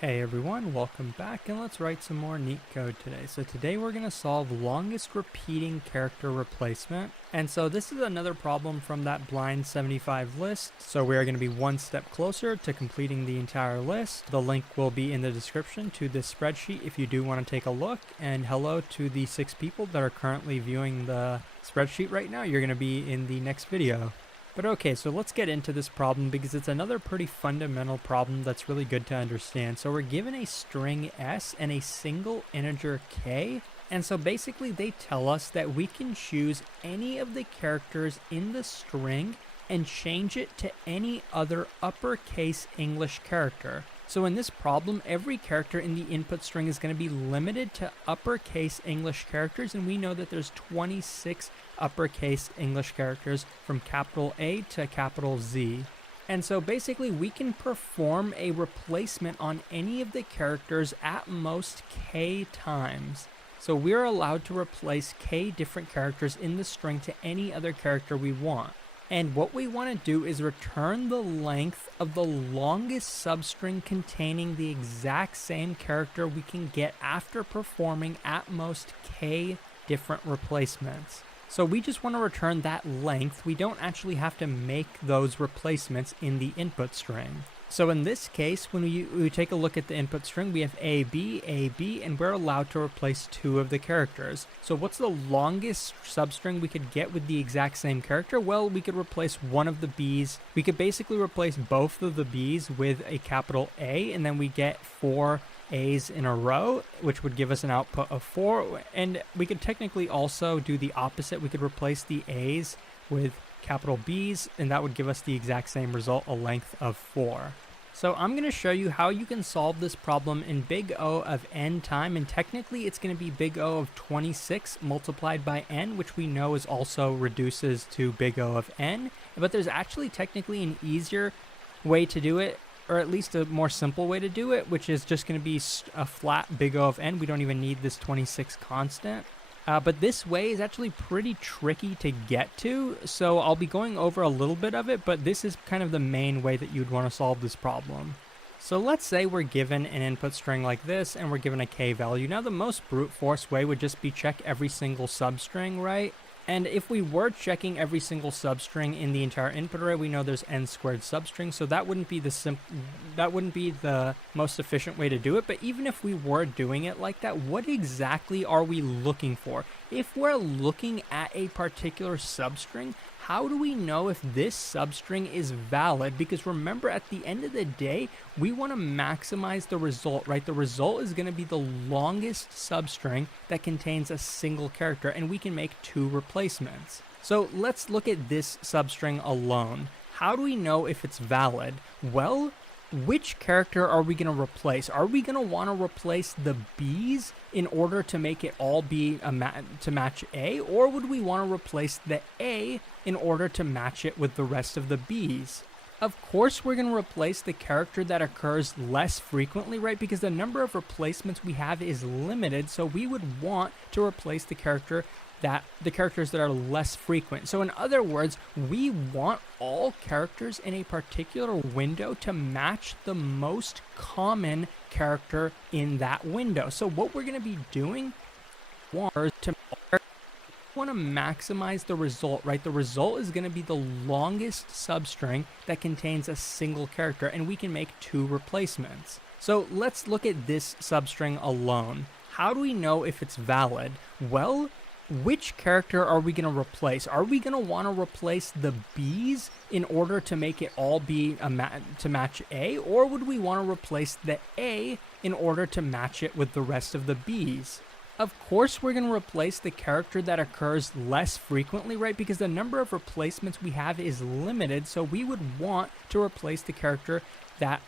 Hey everyone, welcome back, and let's write some more neat code today. So today we're going to solve longest repeating character replacement. And so this is another problem from that blind 75 list. So we are going to be one step closer to completing the entire list. The link will be in the description to this spreadsheet if you do want to take a look. And hello to the 6 people that are currently viewing the spreadsheet right now. You're going to be in the next video. But okay, so let's get into this problem because it's another pretty fundamental problem that's really good to understand. So we're given a string s and a single integer k, and so basically they tell us that we can choose any of the characters in the string and change it to any other uppercase English character. So in this problem, every character in the input string is going to be limited to uppercase English characters, and we know that there's 26 uppercase English characters from capital A to capital Z. And so basically we can perform a replacement on any of the characters at most k times. So we're allowed to replace k different characters in the string to any other character we want. And what we want to do is return the length of the longest substring containing the exact same character we can get after performing at most k different replacements. So we just want to return that length. We don't actually have to make those replacements in the input string. So in this case, when we take a look at the input string, we have A, B, and we're allowed to replace 2 of the characters. So what's the longest substring we could get with the exact same character? Well, we could replace one of the B's. We could basically replace both of the B's with a capital A, and then we get 4 A's in a row, which would give us an output of 4. And we could technically also do the opposite. We could replace the A's with capital B's, and that would give us the exact same result, a length of 4. So I'm going to show you how you can solve this problem in big O of n time, and technically it's going to be big O of 26 multiplied by n, which we know is also reduces to big O of n, but there's actually technically an easier way to do it, or at least a more simple way to do it, which is just going to be a flat big O of n. We don't even need this 26 constant. But this way is actually pretty tricky to get to, so I'll be going over a little bit of it, but this is kind of the main way that you'd want to solve this problem. So let's say we're given an input string like this, and we're given a k value. Now the most brute force way would just be check every single substring, right? And if we were checking every single substring in the entire input array, we know there's n squared substrings, so that wouldn't be the most efficient way to do it. But even if we were doing it like that, what exactly are we looking for? If we're looking at a particular substring, how do we know if this substring is valid? Because remember, at the end of the day, we want to maximize the result, right? The result is going to be the longest substring that contains a single character, and we can make 2 replacements. So let's look at this substring alone. How do we know if it's valid? Well, which character are we going to replace? Are we going to want to replace the B's in order to make it all be to match A? Or would we want to replace the A in order to match it with the rest of the B's? Of course, we're going to replace the character that occurs less frequently, right? Because the number of replacements we have is limited, so we would want to replace the characters that are less frequent. So in other words, we want all characters in a particular window to match the most common character in that window. So what we're going to be doing is to want to maximize the result, right? The result is going to be the longest substring that contains a single character, and we can make 2 replacements. So let's look at this substring alone. How do we know if it's valid? Well, which character are we going to replace? Are we going to want to replace the B's in order to make it all be to match A? Or would we want to replace the A in order to match it with the rest of the B's? Of course, we're going to replace the character that occurs less frequently, right? Because the number of replacements we have is limited, so we would want to replace the characters that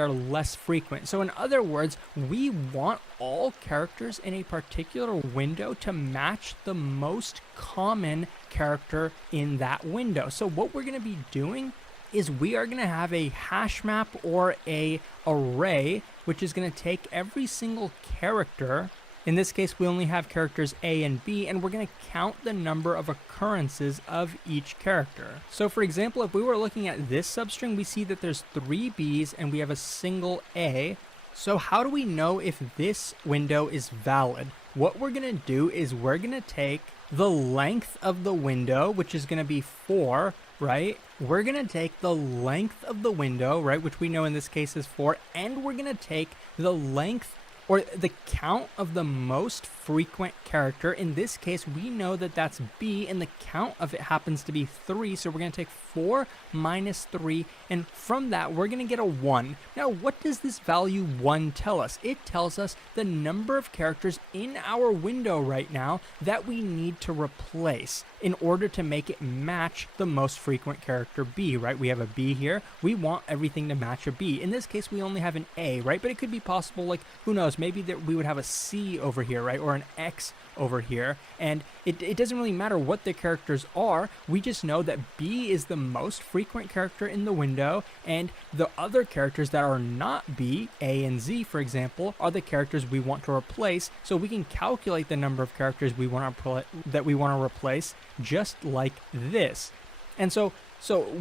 are less frequent. So in other words, we want all characters in a particular window to match the most common character in that window. So what we're going to be doing is we are going to have a hash map or a array, which is going to take every single character. In this case, we only have characters A and B, and we're going to count the number of occurrences of each character. So for example, if we were looking at this substring, we see that there's 3 B's and we have a single A. So how do we know if this window is valid? What we're going to do is we're going to take the length of the window, which is going to be 4, right? We're going to take the length of the window, right, which we know in this case is 4, and we're going to take the length or the count of the most frequent character. In this case, we know that that's B, and the count of it happens to be 3, so we're going to take 4 minus 3, and from that, we're going to get a 1. Now, what does this value 1 tell us? It tells us the number of characters in our window right now that we need to replace in order to make it match the most frequent character B, right? We have a B here. We want everything to match a B. In this case, we only have an A, right? But it could be possible, like, who knows, maybe that we would have a C over here, right? Or an X over here. And it doesn't really matter what the characters are. We just know that B is the most frequent character in the window, and the other characters that are not B, A and Z, for example, are the characters we want to replace. So we can calculate the number of characters we want to replace just like this. And so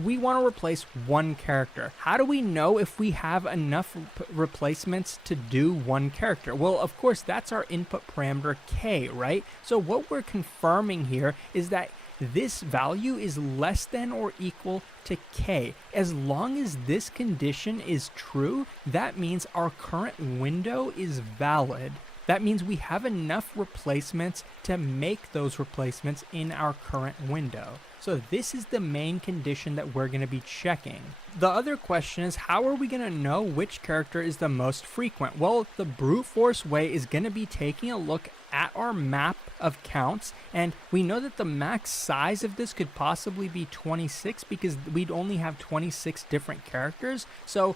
we want to replace one character. How do we know if we have enough replacements to do one character? Well, of course, that's our input parameter K, right? So what we're confirming here is that this value is less than or equal to K. As long as this condition is true, that means our current window is valid. That means we have enough replacements to make those replacements in our current window. So this is the main condition that we're going to be checking. The other question is, how are we going to know which character is the most frequent? Well, the brute force way is going to be taking a look at our map of counts, and we know that the max size of this could possibly be 26 because we'd only have 26 different characters. So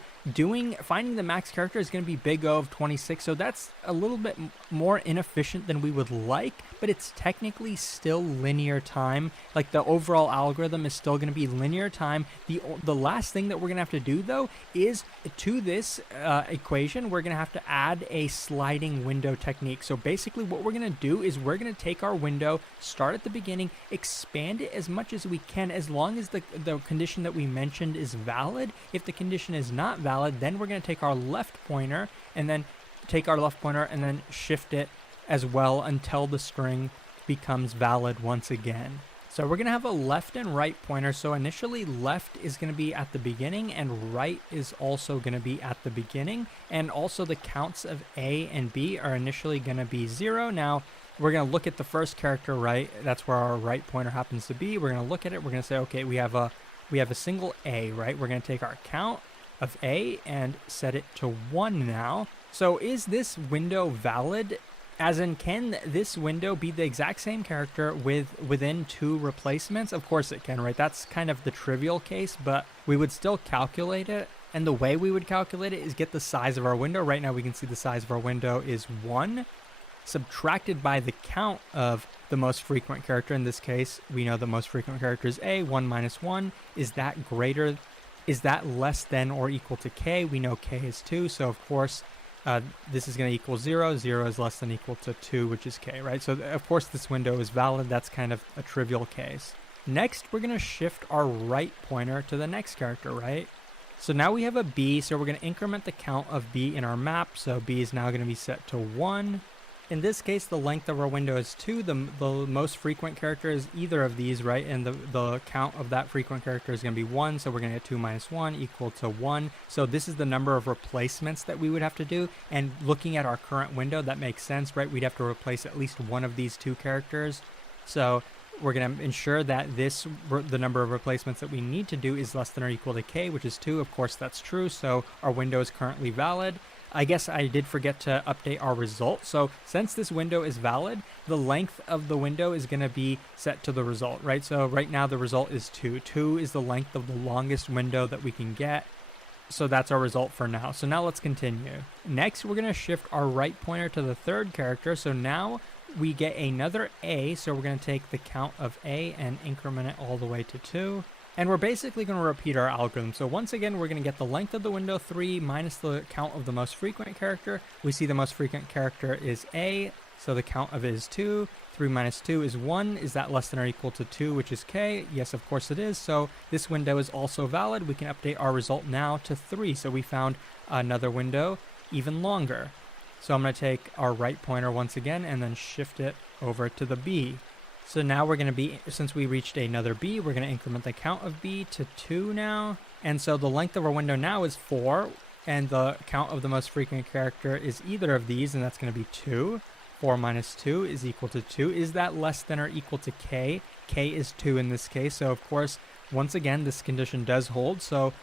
finding the max character is going to be big O of 26, so that's a little bit more inefficient than we would like, but it's technically still linear time. Like, the overall algorithm is still going to be linear time. The last thing that we're going to have to do, though, is to this equation, we're going to have to add a sliding window technique. So basically what we're going to do is we're going to take our window, start at the beginning, expand it as much as we can, as long as the condition that we mentioned is valid. If the condition is not valid, then we're going to take our left pointer and then shift it as well until the string becomes valid once again. So we're going to have a left and right pointer. So initially left is going to be at the beginning and right is also going to be at the beginning. And also the counts of A and B are initially going to be 0. Now we're going to look at the first character, right? That's where our right pointer happens to be. We're going to look at it. We're going to say, okay, we have a single A, right? We're going to take our count of A and set it to 1 now. So is this window valid? As in, can this window be the exact same character within 2 replacements? Of course it can, right? That's kind of the trivial case, but we would still calculate it. And the way we would calculate it is get the size of our window. Right now we can see the size of our window is 1, subtracted by the count of the most frequent character. In this case, we know the most frequent character is A. 1 minus 1. Is that less than or equal to K? We know K is 2, so of course this is going to equal 0. 0 is less than or equal to 2, which is K, right? So of course this window is valid. That's kind of a trivial case. Next, we're going to shift our right pointer to the next character, right? So now we have a B, so we're going to increment the count of B in our map. So B is now going to be set to 1. In this case, the length of our window is 2. The most frequent character is either of these, right? And the count of that frequent character is going to be 1. So we're going to get 2 minus 1 equal to 1. So this is the number of replacements that we would have to do. And looking at our current window, that makes sense, right? We'd have to replace at least one of these 2 characters. So we're going to ensure that the number of replacements that we need to do is less than or equal to K, which is 2. Of course, that's true. So our window is currently valid. I guess I did forget to update our result. So since this window is valid, the length of the window is going to be set to the result, right? So right now the result is 2. 2 is the length of the longest window that we can get. So that's our result for now. So now let's continue. Next, we're going to shift our right pointer to the third character. So now we get another A. So we're going to take the count of A and increment it all the way to 2. And we're basically going to repeat our algorithm. So once again, we're going to get the length of the window 3 minus the count of the most frequent character. We see the most frequent character is A, so the count of it is 2. 3 minus 2 is 1. Is that less than or equal to 2, which is K? Yes, of course it is. So this window is also valid. We can update our result now to 3. So we found another window even longer. So I'm going to take our right pointer once again and then shift it over to the B. So now we're going to be, since we reached another B, we're going to increment the count of B to 2 now. And so the length of our window now is 4, and the count of the most frequent character is either of these, and that's going to be 2. 4 minus 2 is equal to 2. Is that less than or equal to K? K is 2 in this case. So of course, once again, this condition does hold. So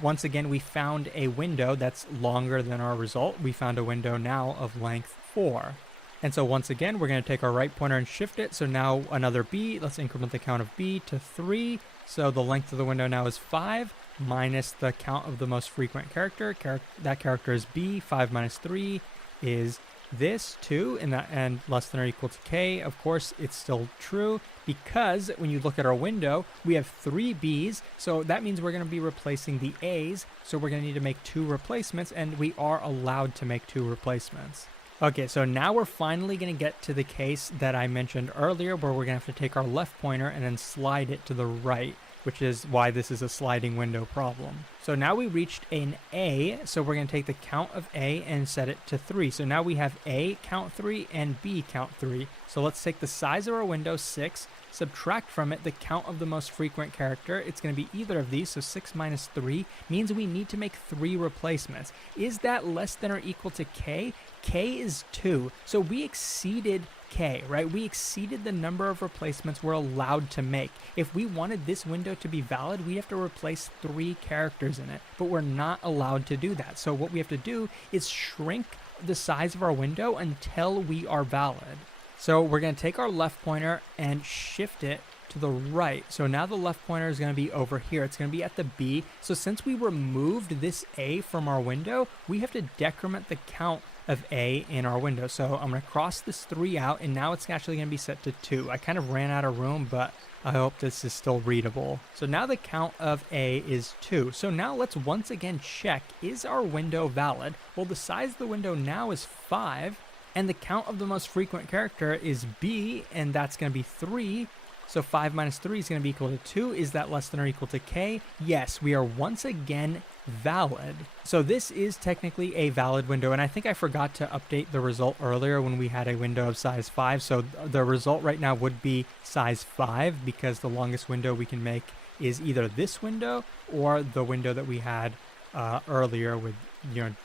once again, we found a window that's longer than our result. We found a window now of length 4. And so once again, we're going to take our right pointer and shift it. So now another B, let's increment the count of B to 3. So the length of the window now is 5 minus the count of the most frequent character. That character is B. 5 minus 3 is this 2, and less than or equal to K. Of course, it's still true because when you look at our window, we have 3 Bs. So that means we're going to be replacing the As. So we're going to need to make 2 replacements, and we are allowed to make 2 replacements. Okay, so now we're finally going to get to the case that I mentioned earlier where we're going to have to take our left pointer and then slide it to the right, which is why this is a sliding window problem. So now we reached an A, so we're going to take the count of A and set it to 3. So now we have A count 3 and B count 3. So let's take the size of our window, 6, subtract from it the count of the most frequent character. It's going to be either of these, so 6 minus 3 means we need to make 3 replacements. Is that less than or equal to K? K is 2, so we exceeded K, right? We exceeded the number of replacements we're allowed to make. If we wanted this window to be valid, we have to replace 3 characters in it, but we're not allowed to do that. So what we have to do is shrink the size of our window until we are valid. So we're going to take our left pointer and shift it to the right. So now the left pointer is going to be over here. It's going to be at the B. So since we removed this A from our window, we have to decrement the count of A in our window. So I'm going to cross this 3 out, and now it's actually going to be set to 2. I kind of ran out of room, but I hope this is still readable. So now the count of A is 2. So now let's once again check, is our window valid? Well, the size of the window now is 5, and the count of the most frequent character is B, and that's going to be 3. So 5 minus 3 is going to be equal to 2. Is that less than or equal to K? Yes, we are once again valid. So this is technically a valid window, and I think I forgot to update the result earlier when we had a window of size 5. So the result right now would be size 5 because the longest window we can make is either this window or the window that we had earlier with,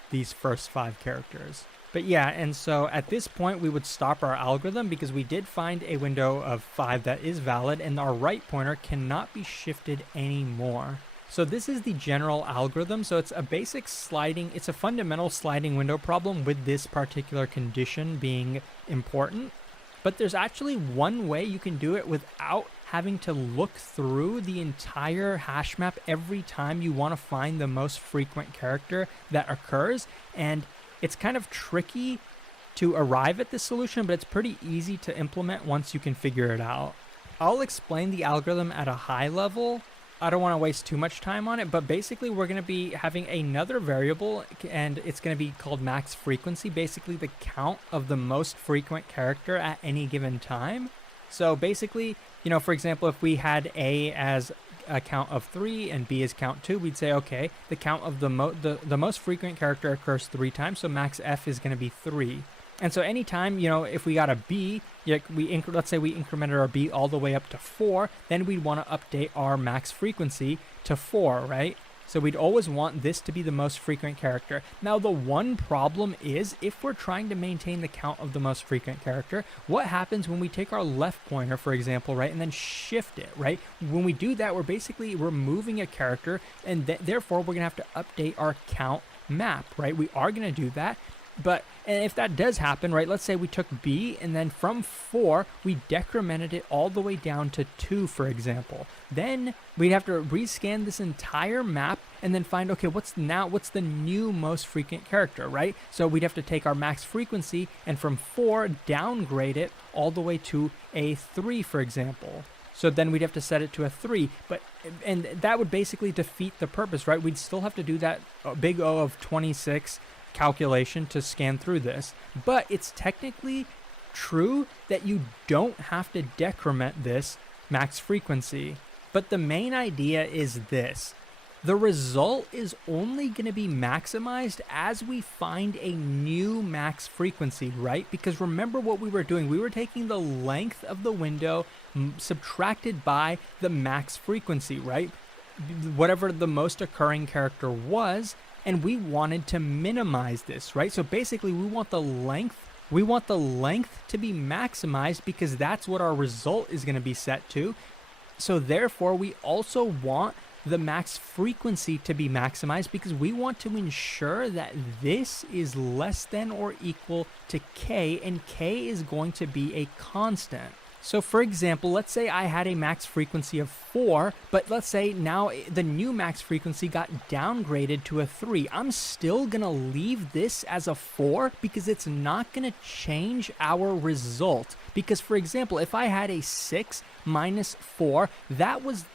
these first 5 characters. But yeah, and so at this point we would stop our algorithm because we did find a window of 5 that is valid, and our right pointer cannot be shifted anymore. So this is the general algorithm. So it's a fundamental sliding window problem with this particular condition being important. But there's actually one way you can do it without having to look through the entire hash map every time you want to find the most frequent character that occurs. And it's kind of tricky to arrive at this solution, but it's pretty easy to implement once you can figure it out. I'll explain the algorithm at a high level. I don't want to waste too much time on it, but basically we're going to be having another variable, and it's going to be called max frequency, basically the count of the most frequent character at any given time. So basically, for example, if we had A as a count of 3 and B as count 2, we'd say, okay, the count of the most frequent character occurs 3 times, so max F is going to be 3. And so anytime, if we got a B, let's say we incremented our B all the way up to 4, then we'd want to update our max frequency to 4, right? So we'd always want this to be the most frequent character. Now, the one problem is if we're trying to maintain the count of the most frequent character, what happens when we take our left pointer, for example, right, and then shift it, right? When we do that, we're basically removing a character, and therefore we're going to have to update our count map, right? We are going to do that. And if that does happen, right, let's say we took B and then from 4, we decremented it all the way down to 2, for example. Then we'd have to rescan this entire map and then find, okay, what's the new most frequent character, right? So we'd have to take our max frequency and from 4 downgrade it all the way to a 3, for example. So then we'd have to set it to a 3, and that would basically defeat the purpose, right? We'd still have to do that big O of 26 calculation to scan through this, but it's technically true that you don't have to decrement this max frequency. But the main idea is this. the result is only going to be maximized as we find a new max frequency, right? Because remember what we were doing. We were taking the length of the window subtracted by the max frequency, right? Whatever the most occurring character was, and we wanted to minimize this, right? So basically we want the length to be maximized because that's what our result is going to be set to. So therefore we also want the max frequency to be maximized because we want to ensure that this is less than or equal to k, and k is going to be a constant. So for example, let's say I had a max frequency of 4, but let's say now the new max frequency got downgraded to a 3. I'm still going to leave this as a 4 because it's not going to change our result. Because for example, if I had a 6 minus 4, that was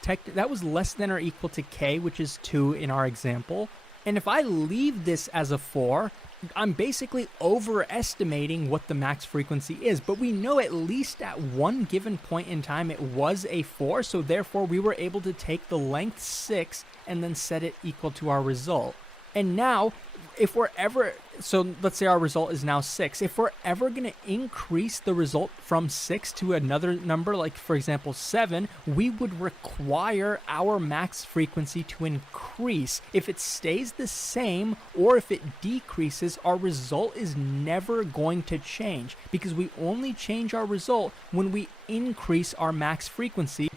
less than or equal to k, which is 2 in our example. And if I leave this as a 4, I'm basically overestimating what the max frequency is, but we know at least at one given point in time it was a 4, so therefore we were able to take the length 6 and then set it equal to our result. And now, if we're ever, so let's say our result is now 6. If we're ever going to increase the result from 6 to another number, like for example 7, we would require our max frequency to increase. If it stays the same or if it decreases, our result is never going to change because we only change our result when we increase our max frequency.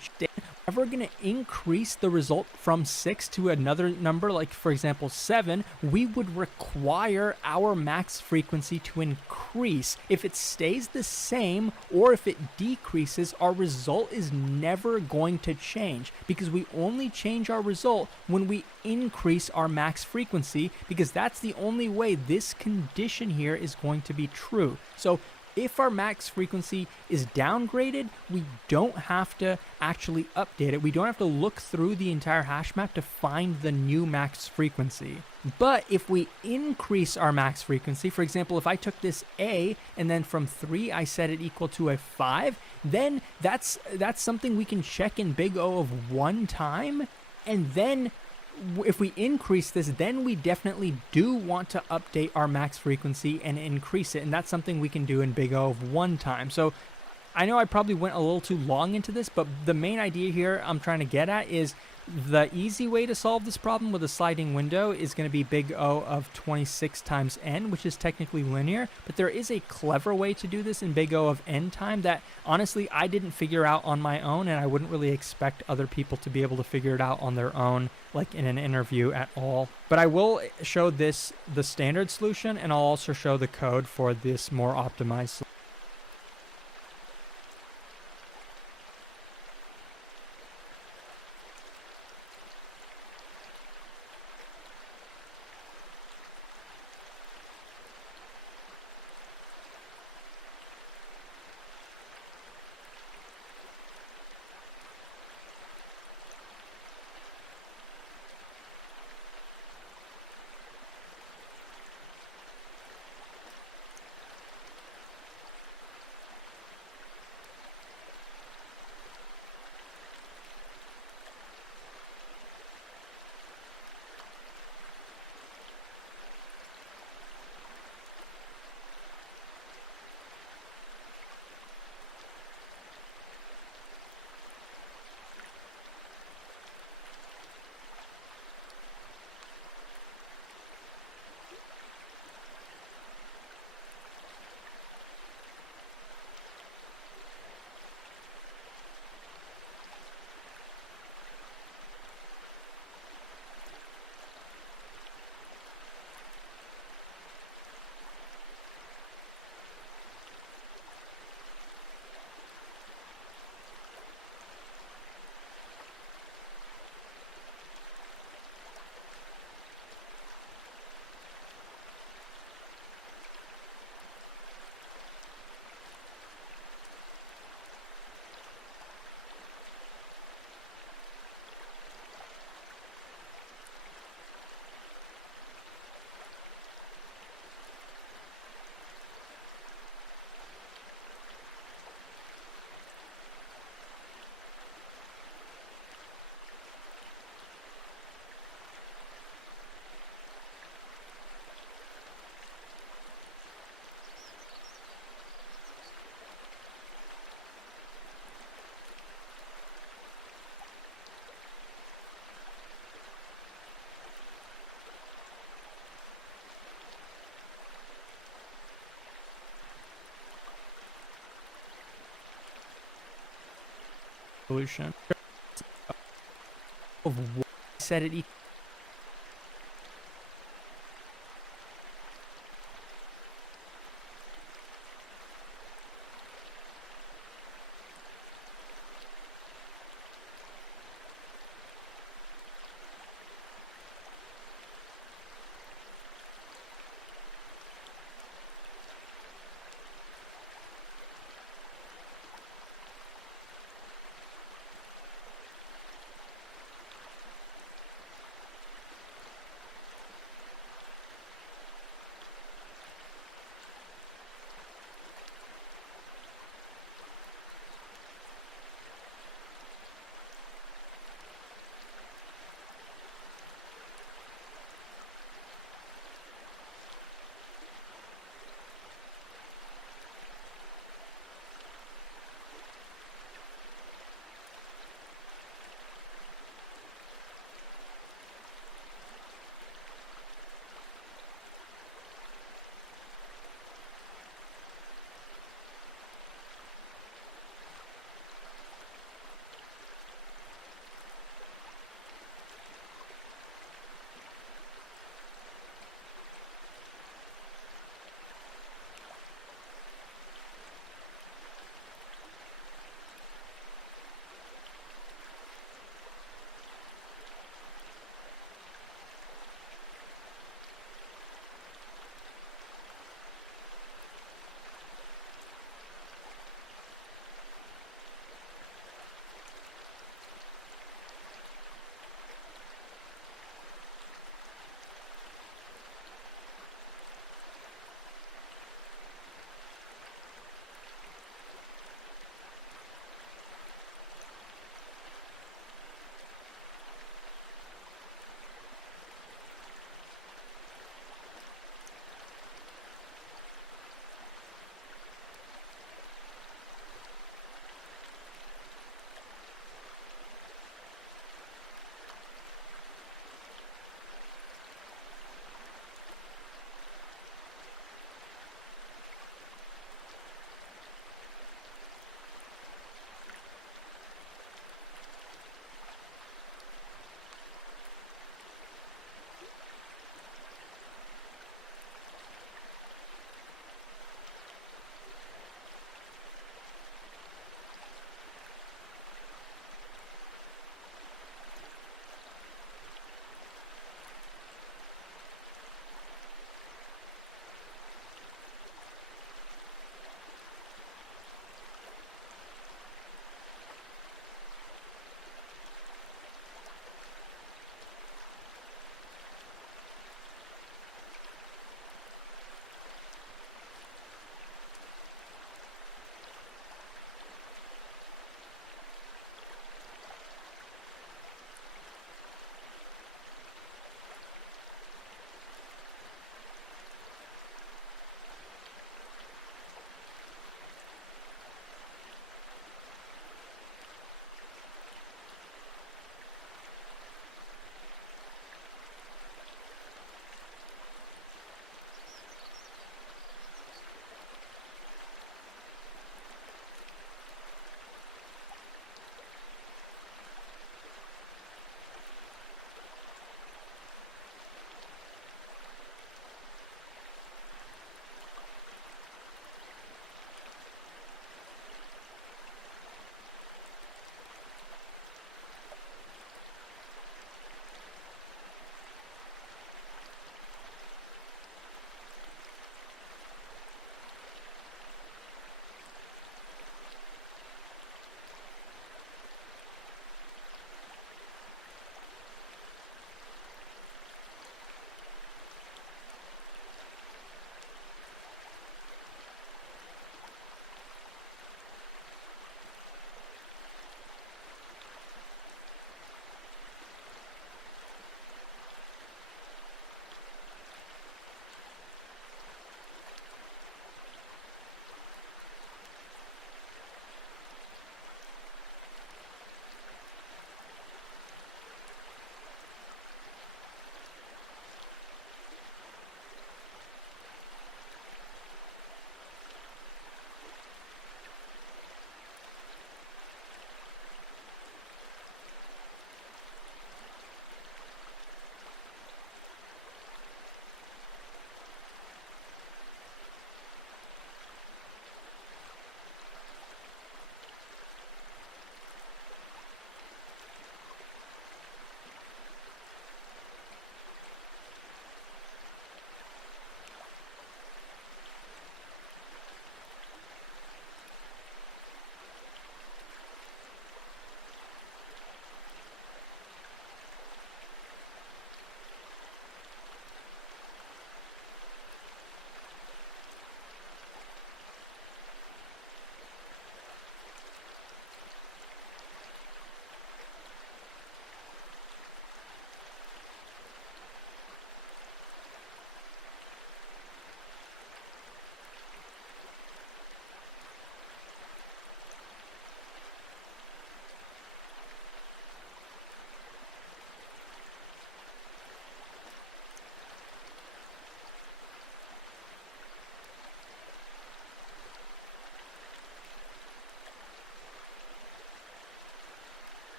We're going to increase the result from 6 to another number, like for example 7, we would require our max frequency to increase. If it stays the same or if it decreases, our result is never going to change because we only change our result when we increase our max frequency, because that's the only way this condition here is going to be true. So if our max frequency is downgraded, we don't have to actually update it. We don't have to look through the entire hash map to find the new max frequency. But if we increase our max frequency, for example, if I took this A and then from 3 I set it equal to a 5, then that's something we can check in big O of one time, and then if we increase this, then we definitely do want to update our max frequency and increase it, and that's something we can do in big O of one time. So I know I probably went a little too long into this, but the main idea here I'm trying to get at is the easy way to solve this problem with a sliding window is going to be big O of 26 times n, which is technically linear, but there is a clever way to do this in big O of n time that honestly I didn't figure out on my own, and I wouldn't really expect other people to be able to figure it out on their own, like in an interview at all. But I will show this, the standard solution, and I'll also show the code for this more optimized solution. solution of what I said it.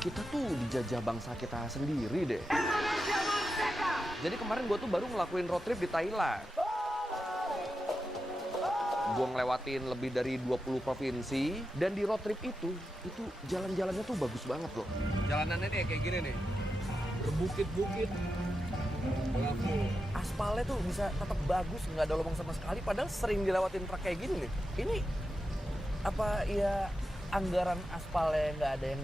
Kita tuh dijajah bangsa kita sendiri deh. Jadi kemarin gue tuh baru ngelakuin road trip di Thailand. Gue ngelewatin lebih dari 20 provinsi. Dan di road trip itu jalan-jalannya tuh bagus banget loh. Jalanannya nih kayak gini nih, berbukit-bukit. Aspalnya tuh bisa tetap bagus, nggak ada lubang sama sekali. Padahal sering dilewatin truk kayak gini nih. Ini apa ya anggaran aspalnya nggak ada yang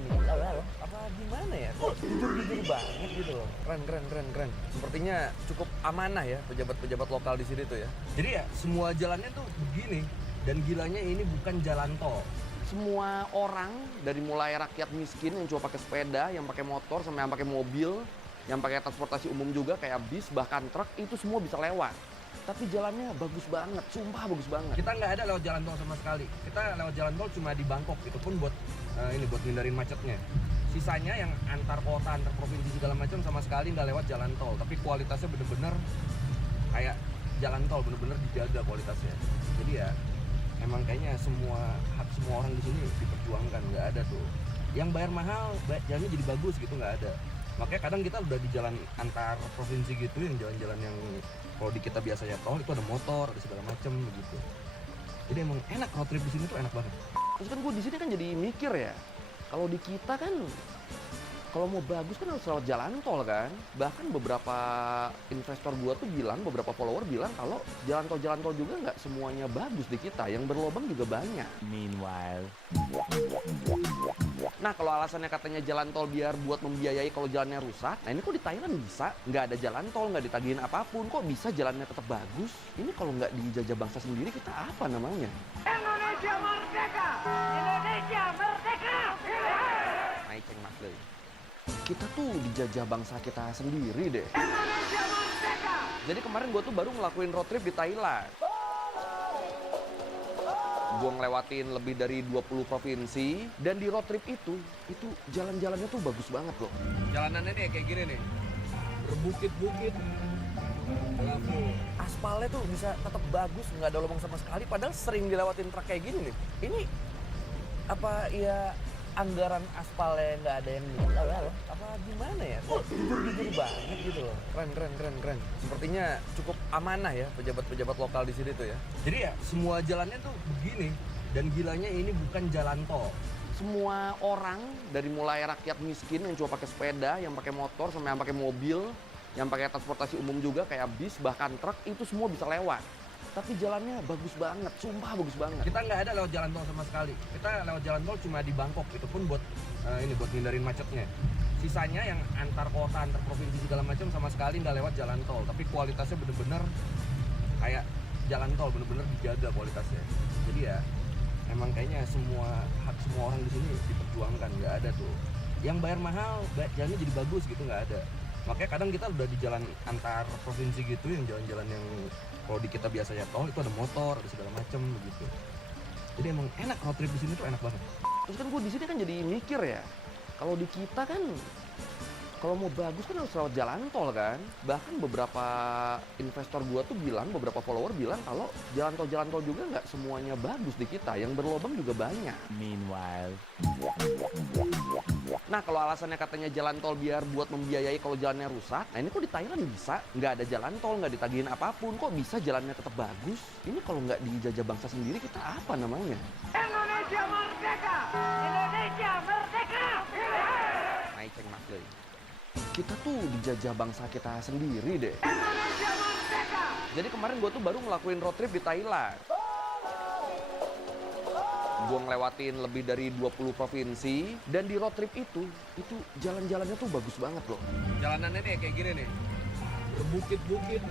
apa gimana ya? Kok jujur banget gitu loh. Keren. Sepertinya cukup amanah ya pejabat-pejabat lokal di sini tuh ya. Jadi ya semua jalannya tuh begini, dan gilanya ini bukan jalan tol. Semua orang dari mulai rakyat miskin yang cuma pakai sepeda, yang pakai motor, sama yang pakai mobil, yang pakai transportasi umum juga kayak bis, bahkan truk, itu semua bisa lewat. Tapi jalannya bagus banget, sumpah bagus banget. Kita nggak ada lewat jalan tol sama sekali. Kita lewat jalan tol cuma di Bangkok, itu pun buat buat ngindarin macetnya. Sisanya yang antar kota, antar provinsi segala macam sama sekali nggak lewat jalan tol. Tapi kualitasnya bener-bener kayak jalan tol, bener-bener dijaga kualitasnya. Jadi ya emang kayaknya hak semua orang di sini diperjuangkan, nggak ada tuh. Yang bayar mahal, jalannya jadi bagus gitu, nggak ada. Makanya kadang kita udah di jalan antar provinsi gitu, yang jalan-jalan yang kalau di kita biasanya tol itu ada motor, ada segala macem gitu. Jadi emang enak road trip di sini tuh enak banget. Terus kan gue di sini kan jadi mikir ya, kalau di kita kan kalau mau bagus kan harus lewat jalan tol kan. Bahkan beberapa investor gue tuh bilang, beberapa follower bilang kalau jalan tol juga nggak semuanya bagus di kita, yang berlobang juga banyak. Meanwhile. Nah kalau alasannya katanya jalan tol biar buat membiayai kalau jalannya rusak, nah ini kok di Thailand bisa nggak ada jalan tol, nggak ditagihin apapun, kok bisa jalannya tetap bagus? Ini kalau nggak dijajah bangsa sendiri kita apa namanya? Indonesia merdeka! Indonesia merdeka! Naik ceng mas deh. Kita tuh dijajah bangsa kita sendiri deh. Indonesia merdeka! Jadi kemarin gue tuh baru ngelakuin road trip di Thailand. Gue ngelewatin lebih dari 20 provinsi. Dan di road trip itu jalan-jalannya tuh bagus banget loh. Jalanannya nih kayak gini nih, berbukit-bukit. Aspalnya tuh bisa tetap bagus, nggak ada lubang sama sekali. Padahal sering dilewatin truk kayak gini nih. Ini apa ya anggaran aspalnya nggak ada yang apa gimana ya? Kok jujur banget gitu loh. Keren. Sepertinya cukup amanah ya pejabat-pejabat lokal di sini tuh ya. Jadi ya semua jalannya tuh begini, dan gilanya ini bukan jalan tol. Semua orang dari mulai rakyat miskin yang cuma pakai sepeda, yang pakai motor, sama yang pakai mobil, yang pakai transportasi umum juga kayak bis, bahkan truk, itu semua bisa lewat. Tapi jalannya bagus banget, sumpah bagus banget. Kita nggak ada lewat jalan tol sama sekali. Kita lewat jalan tol cuma di Bangkok, itu pun buat buat ngindarin macetnya. Sisanya yang antar kota, antar provinsi segala macam sama sekali nggak lewat jalan tol. Tapi kualitasnya bener-bener kayak jalan tol, bener-bener dijaga kualitasnya. Jadi ya emang kayaknya hak semua orang di sini diperjuangkan, nggak ada tuh. Yang bayar mahal, jalannya jadi bagus gitu, nggak ada. Makanya kadang kita udah di jalan antar provinsi gitu, yang jalan-jalan yang kalau di kita biasanya tol itu ada motor, ada segala macem gitu. Jadi emang enak road trip di sini tuh enak banget. Terus kan gue di sini kan jadi mikir ya, kalau di kita kan kalau mau bagus kan harus lewat jalan tol kan. Bahkan beberapa investor gue tuh bilang, beberapa follower bilang kalau jalan tol juga nggak semuanya bagus di kita, yang berlobang juga banyak. Meanwhile. Nah kalau alasannya katanya jalan tol biar buat membiayai kalau jalannya rusak, nah ini kok di Thailand bisa nggak ada jalan tol, nggak ditagihin apapun, kok bisa jalannya tetap bagus? Ini kalau nggak dijajah bangsa sendiri kita apa namanya? Indonesia merdeka! Indonesia merdeka! Naik ceng mas deh. Kita tuh dijajah bangsa kita sendiri deh. Indonesia merdeka! Jadi kemarin gue tuh baru ngelakuin road trip di Thailand. Gue ngelewatin lebih dari 20 provinsi. Dan di road trip itu jalan-jalannya tuh bagus banget loh. Jalanannya nih kayak gini nih, berbukit-bukit.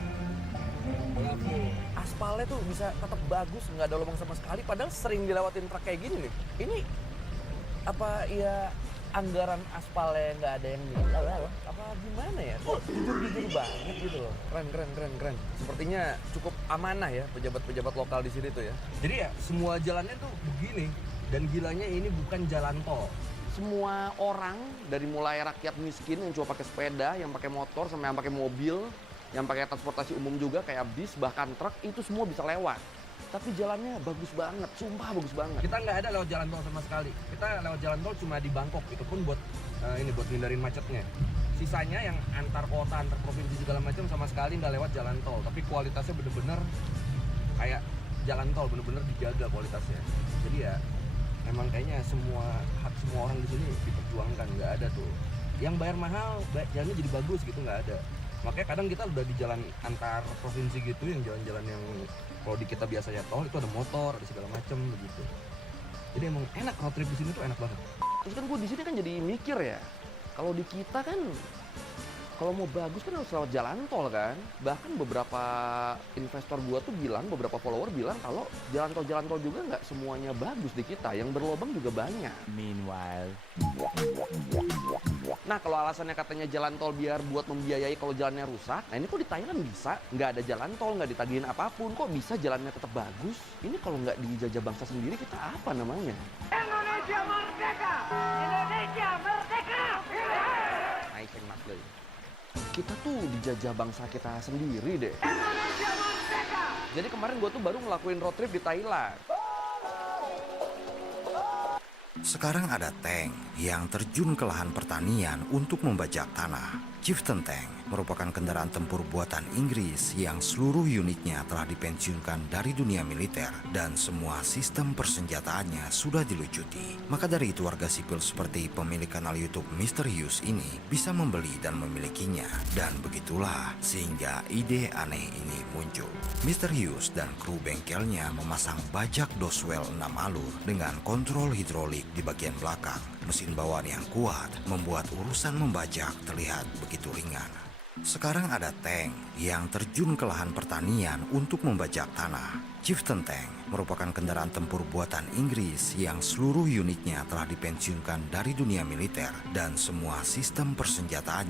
Aspalnya tuh bisa tetap bagus, nggak ada lubang sama sekali. Padahal sering dilewatin truk kayak gini nih. Ini apa ya anggaran aspalnya nggak ada yang apa gimana ya? Kok jujur banget gitu loh. Keren. Sepertinya cukup amanah ya pejabat-pejabat lokal di sini tuh ya. Jadi ya semua jalannya tuh begini, dan gilanya ini bukan jalan tol. Semua orang dari mulai rakyat miskin yang cuma pakai sepeda, yang pakai motor, sama yang pakai mobil, yang pakai transportasi umum juga kayak bis, bahkan truk, itu semua bisa lewat. Tapi jalannya bagus banget, sumpah bagus banget. Kita nggak ada lewat jalan tol sama sekali. Kita lewat jalan tol cuma di Bangkok, itu pun buat ini buat hindarin macetnya. Sisanya yang antar kota, antar provinsi segala macam sama sekali nggak lewat jalan tol, tapi kualitasnya bener-bener kayak jalan tol, bener-bener dijaga kualitasnya. Jadi ya emang kayaknya hak semua orang di sini diperjuangkan, nggak ada tuh yang bayar mahal jalannya jadi bagus gitu, nggak ada. Makanya kadang kita udah di jalan antar provinsi gitu, yang jalan-jalan yang kalau di kita biasanya tol itu ada motor, ada segala macam begitu. Jadi emang enak road trip di sini tuh enak banget. Terus kan gue di sini kan jadi mikir ya, kalau di kita kan kalau mau bagus kan harus lewat jalan tol kan. Bahkan beberapa investor gua tuh bilang, beberapa follower bilang kalau jalan tol juga nggak semuanya bagus di kita, yang berlobang juga banyak. Meanwhile, Nah kalau alasannya katanya jalan tol biar buat membiayai kalau jalannya rusak, nah ini kok di Thailand bisa nggak ada jalan tol, nggak ditagihin apapun, kok bisa jalannya tetap bagus? Ini kalau nggak dijajah bangsa sendiri kita apa namanya? Indonesia merdeka! Indonesia merdeka! Naik makle. Kita tuh dijajah bangsa kita sendiri deh. Indonesia merdeka! Jadi kemarin gue tuh baru ngelakuin road trip di Thailand. Sekarang ada tank yang terjun ke lahan pertanian untuk membajak tanah. Chieftain Tank merupakan kendaraan tempur buatan Inggris yang seluruh unitnya telah dipensiunkan dari dunia militer dan semua sistem persenjataannya sudah dilucuti. Maka dari itu warga sipil seperti pemilik kanal YouTube Mr. Hughes ini bisa membeli dan memilikinya. Dan begitulah sehingga ide aneh ini muncul. Mr. Hughes dan kru bengkelnya memasang bajak doswell 6 alur dengan kontrol hidrolik di bagian belakang. Mesin bawaan yang kuat membuat urusan membajak terlihat begitu ringan. Sekarang ada tank yang terjun ke lahan pertanian untuk membajak tanah. Chieftain Tank merupakan kendaraan tempur buatan Inggris yang seluruh unitnya telah dipensiunkan dari dunia militer dan semua sistem persenjataan